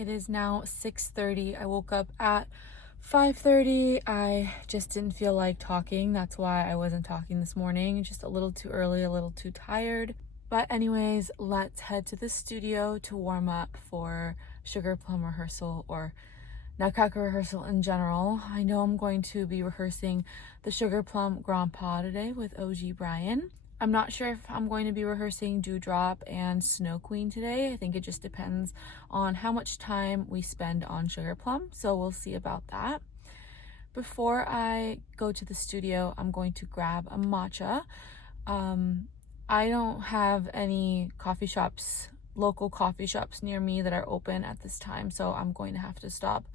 It is now 6:30. I woke up at 5:30. I just didn't feel like talking. That's why I wasn't talking this morning. Just a little too early, a little too tired. But anyways, let's head to the studio to warm up for sugarplum rehearsal or Nutcracker rehearsal in general. I know I'm going to be rehearsing the sugarplum Grand Pas today with OG Brian. I'm not sure if I'm going to be rehearsing Dewdrop and Snow Queen today. I think it just depends on how much time we spend on sugarplum, so we'll see about that. Before I go to the studio, I'm going to grab a matcha. I don't have any local coffee shops near me that are open at this time, so I'm going to have to stop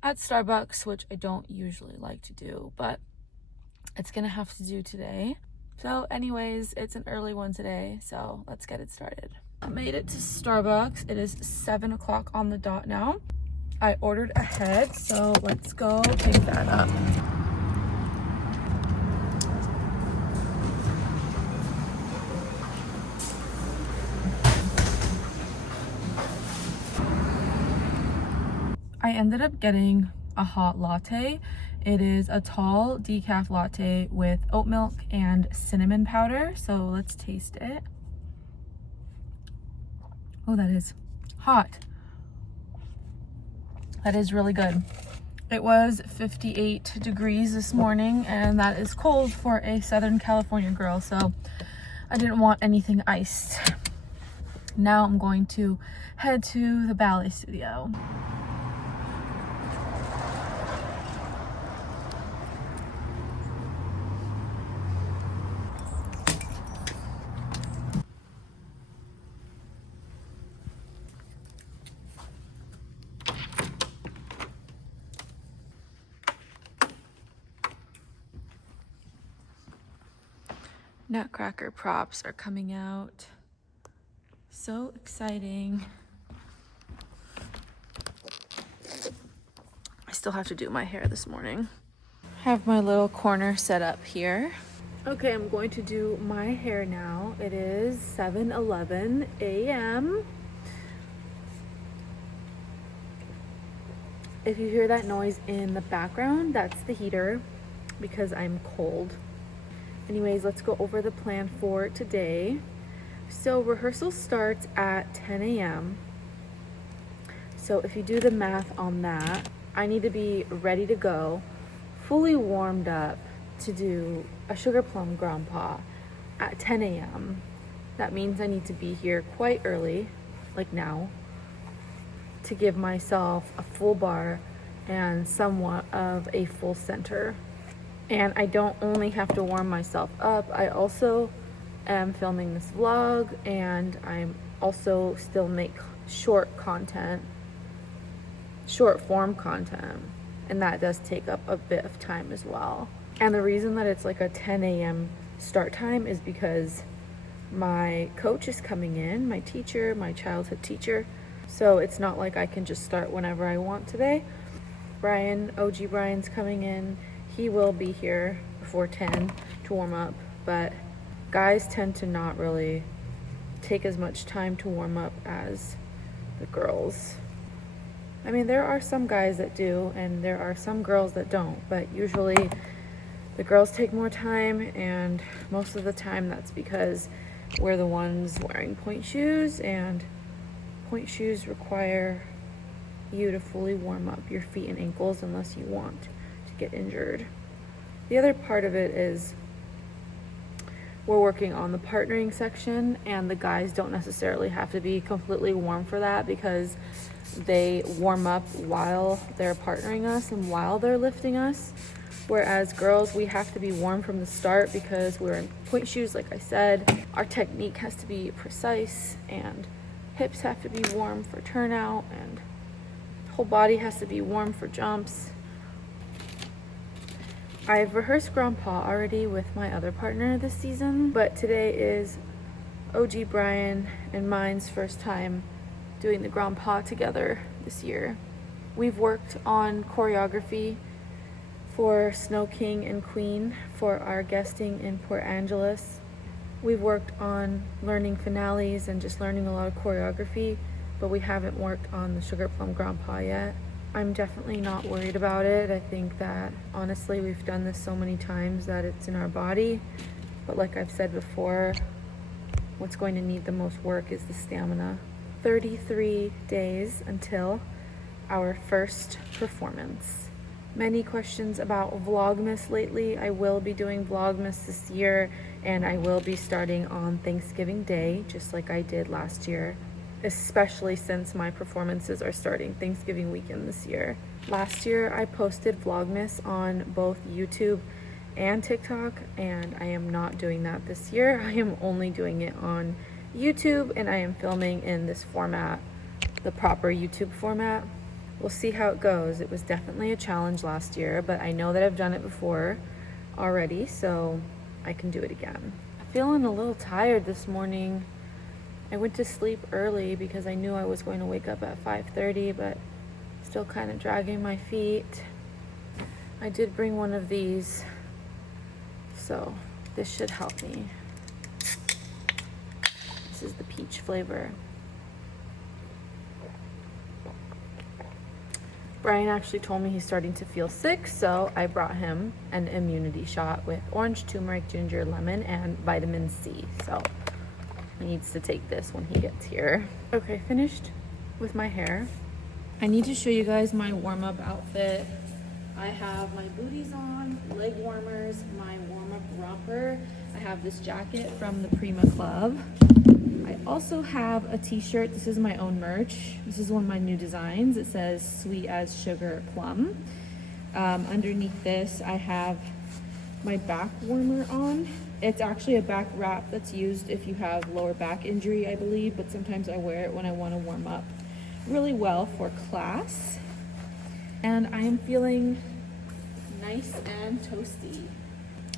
at Starbucks, which I don't usually like to do, but it's gonna have to do today. So anyways, it's an early one today, so let's get it started. I made it to Starbucks. It is 7 o'clock on the dot now. I ordered ahead, so let's go pick that up. I ended up getting a hot latte. It is a tall decaf latte with oat milk and cinnamon powder. So let's taste it. Oh, that is hot. That is really good. It was 58 degrees this morning, and that is cold for a Southern California girl. So I didn't want anything iced. Now I'm going to head to the ballet studio. Nutcracker props are coming out. So exciting. I still have to do my hair this morning. Have my little corner set up here. Okay, I'm going to do my hair now. It is 7:11 a.m. If you hear that noise in the background, that's the heater because I'm cold. Anyways, let's go over the plan for today. So rehearsal starts at 10 a.m. So if you do the math on that, I need to be ready to go, fully warmed up to do a sugarplum Grand Pas at 10 a.m. That means I need to be here quite early, like now, to give myself a full bar and somewhat of a full center. And I don't only have to warm myself up, I also am filming this vlog, and I'm also still make short form content, and that does take up a bit of time as well. And the reason that it's like a 10 a.m. start time is because my coach is coming in, my teacher, my childhood teacher, so it's not like I can just start whenever I want today. OG Brian's coming in. He will be here before 10 to warm up, but guys tend to not really take as much time to warm up as the girls. I mean, there are some guys that do, and there are some girls that don't, but usually the girls take more time, and most of the time that's because we're the ones wearing point shoes, and point shoes require you to fully warm up your feet and ankles unless you want to get injured. The other part of it is we're working on the partnering section, and the guys don't necessarily have to be completely warm for that because they warm up while they're partnering us and while they're lifting us. Whereas girls, we have to be warm from the start because we're in point shoes, like I said. Our technique has to be precise, and hips have to be warm for turnout, and the whole body has to be warm for jumps. I've rehearsed Grand Pas already with my other partner this season, but today is OG Brian and mine's first time doing the Grand Pas together this year. We've worked on choreography for Snow King and Queen for our guesting in Port Angeles. We've worked on learning finales and just learning a lot of choreography but we haven't worked on the sugar plum grandpa yet. I'm definitely not worried about it. I think that honestly we've done this so many times that it's in our body, but like I've said before, what's going to need the most work is the stamina. 33 days until our first performance. Many questions about Vlogmas lately. I will be doing Vlogmas this year, and I will be starting on Thanksgiving Day, just like I did last year, especially since my performances are starting Thanksgiving weekend this year. Last year, I posted Vlogmas on both YouTube and TikTok, and I am not doing that this year. I am only doing it on YouTube, and I am filming in this format, the proper YouTube format. We'll see how it goes. It was definitely a challenge last year, but I know that I've done it before already, so I can do it again. I'm feeling a little tired this morning. I went to sleep early because I knew I was going to wake up at 5:30, but still kind of dragging my feet. I did bring one of these, so this should help me. This is the peach flavor. Brian actually told me he's starting to feel sick, so I brought him an immunity shot with orange, turmeric, ginger, lemon, and vitamin C. So he needs to take this when he gets here. Okay, finished with my hair. I need to show you guys my warm-up outfit. I have my booties on, leg warmers, my warm-up romper. I have this jacket from the Prima Club. I also have a t-shirt. This is my own merch. This is one of my new designs. It says sweet as sugar plum. Underneath this, I have my back warmer on. It's actually a back wrap that's used if you have lower back injury, I believe, but sometimes I wear it when I want to warm up really well for class. And I am feeling nice and toasty.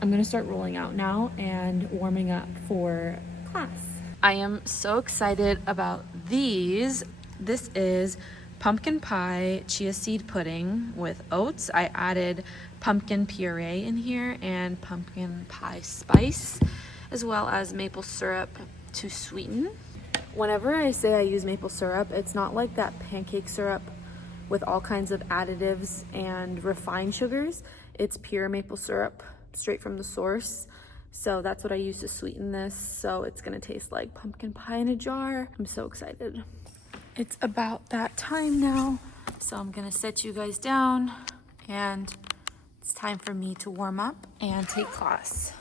I'm gonna start rolling out now and warming up for class. I am so excited about these. This is pumpkin pie chia seed pudding with oats. I added pumpkin puree in here and pumpkin pie spice, as well as maple syrup to sweeten. Whenever I say I use maple syrup, it's not like that pancake syrup with all kinds of additives and refined sugars. It's pure maple syrup straight from the source. So that's what I use to sweeten this. So it's gonna taste like pumpkin pie in a jar. I'm so excited. It's about that time now. So I'm gonna set you guys down and it's time for me to warm up and take class.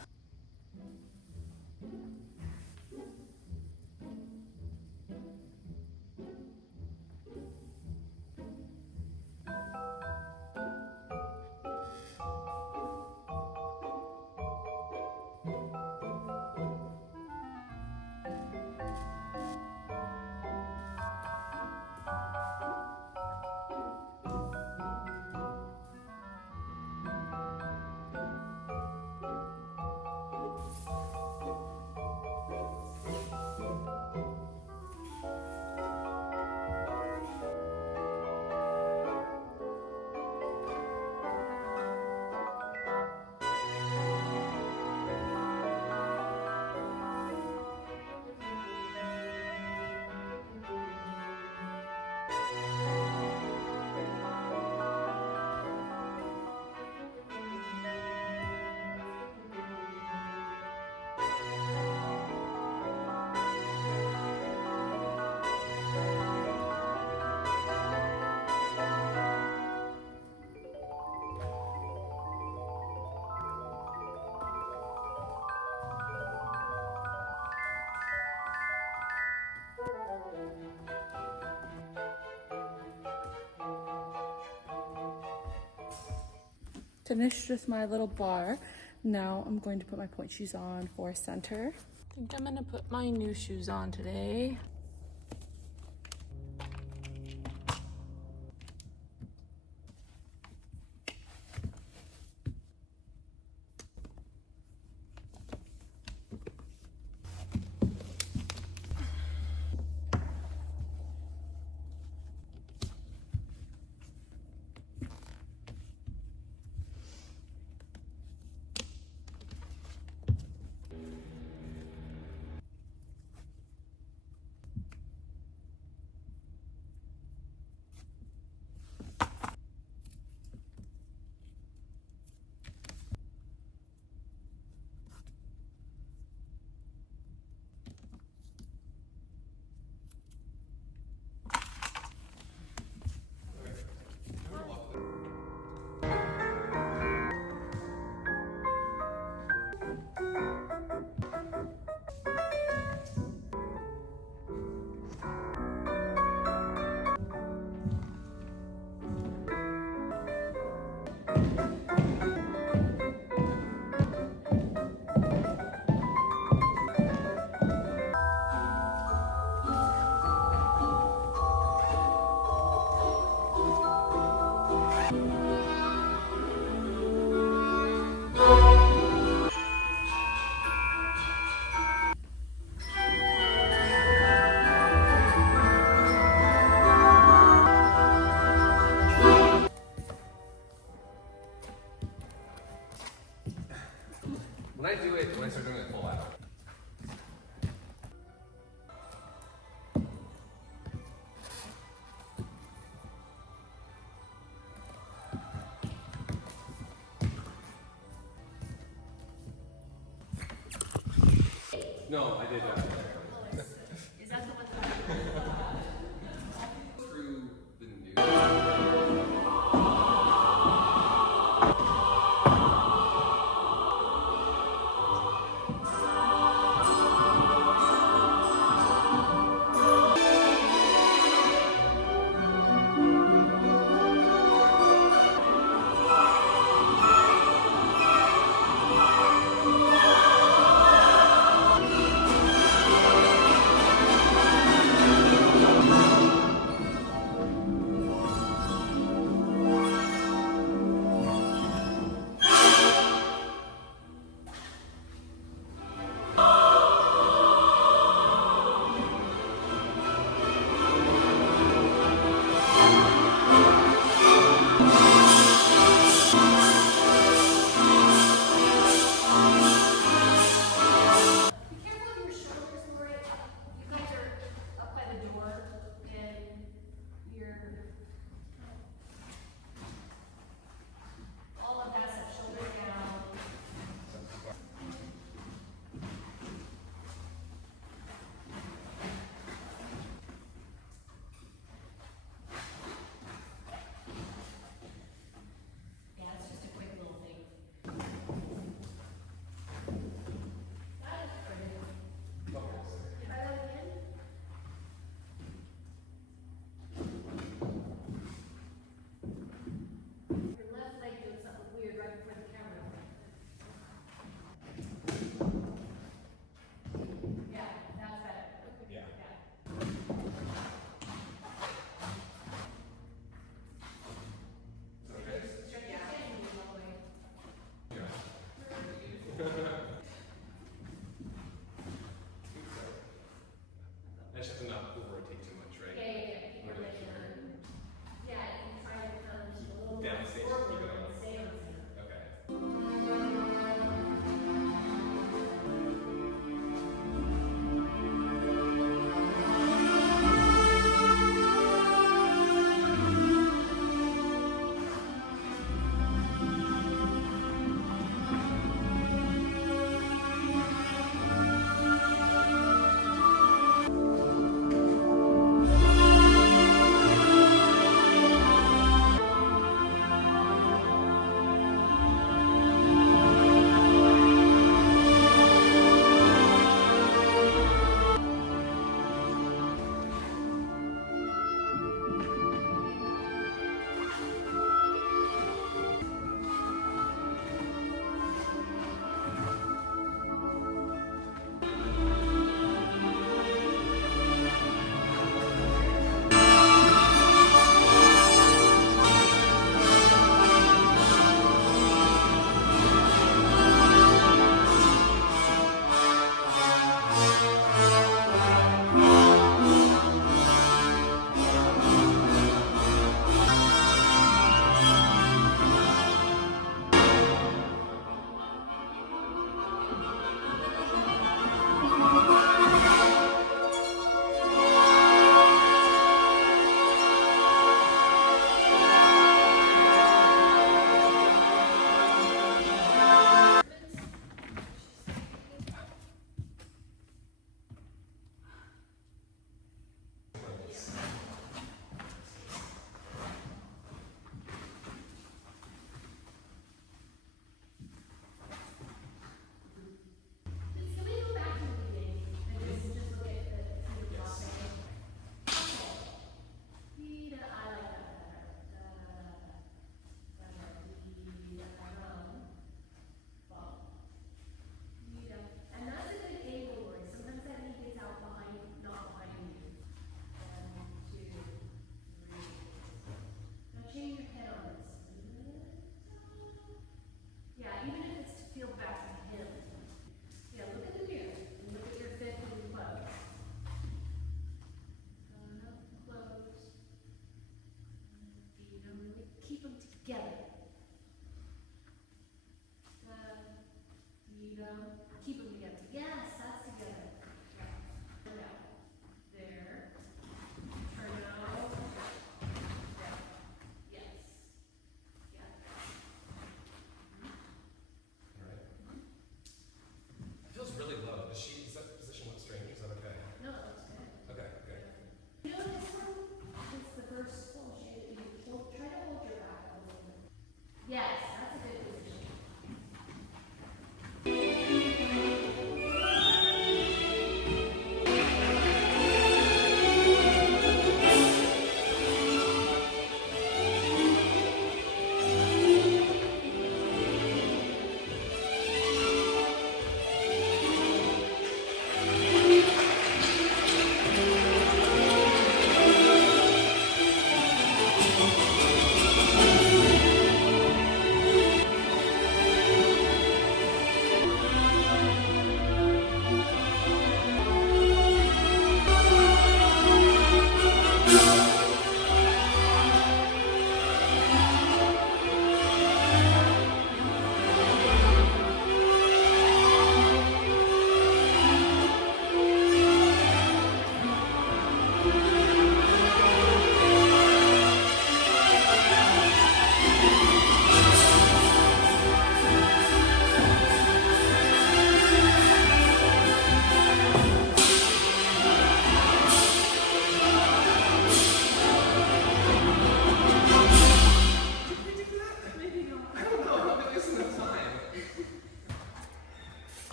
Finished with my little bar. Now I'm going to put my point shoes on for center. I think I'm gonna put my new shoes on today. No, I did. Is that the one Through the news. I just have to not over-rotate too much, right? Downstage, keep it on. Okay.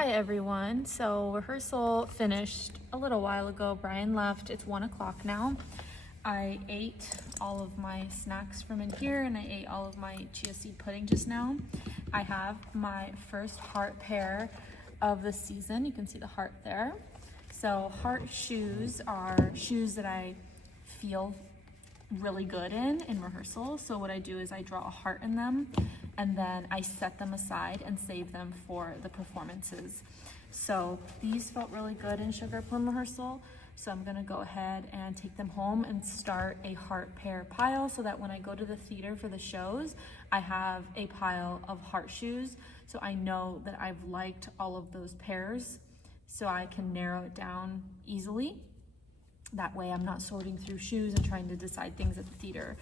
Hi everyone. So rehearsal finished a little while ago. Brian left. It's 1 o'clock now. I ate all of my snacks from in here and I ate all of my chia seed pudding just now. I have my first heart pair of the season. You can see the heart there. So heart shoes are shoes that I feel really good in rehearsal. So what I do is I draw a heart in them and then I set them aside and save them for the performances. So these felt really good in sugarplum rehearsal. So I'm gonna go ahead and take them home and start a heart pair pile so that when I go to the theater for the shows, I have a pile of heart shoes. So I know that I've liked all of those pairs so I can narrow it down easily. That way I'm not sorting through shoes and trying to decide things at the theater.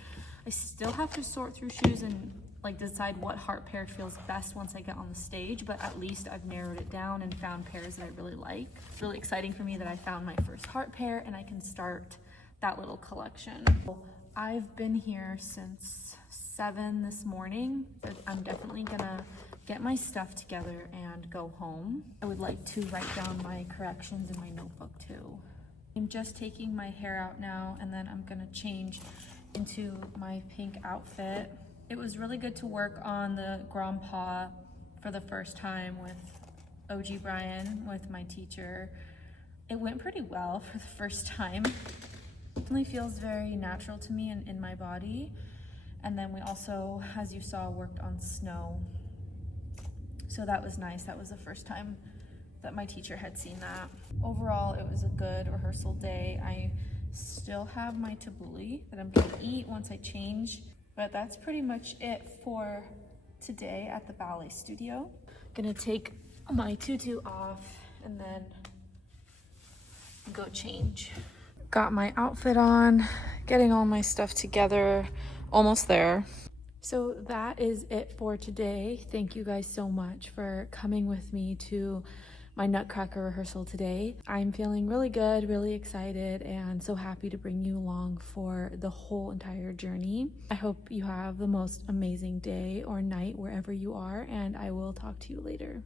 I still have to sort through shoes and decide what heart pair feels best once I get on the stage, but at least I've narrowed it down and found pairs that I really like. It's really exciting for me that I found my first heart pair and I can start that little collection. I've been here since 7 this morning, but I'm definitely gonna get my stuff together and go home. I would like to write down my corrections in my notebook too. I'm just taking my hair out now and then I'm gonna change into my pink outfit. It was really good to work on the grand pas for the first time with OG Brian, with my teacher. It went pretty well for the first time. It definitely feels very natural to me and in my body. And then we also, as you saw, worked on snow. So that was nice. That was the first time that my teacher had seen that. Overall, it was a good rehearsal day. I still have my tabbouleh that I'm gonna eat once I change, but that's pretty much it for today at the ballet studio. Gonna take my tutu off and then go change. Got my outfit on, getting all my stuff together, almost there. So that is it for today. Thank you guys so much for coming with me to my Nutcracker rehearsal today. I'm feeling really good, really excited, and so happy to bring you along for the whole entire journey. I hope you have the most amazing day or night wherever you are, and I will talk to you later.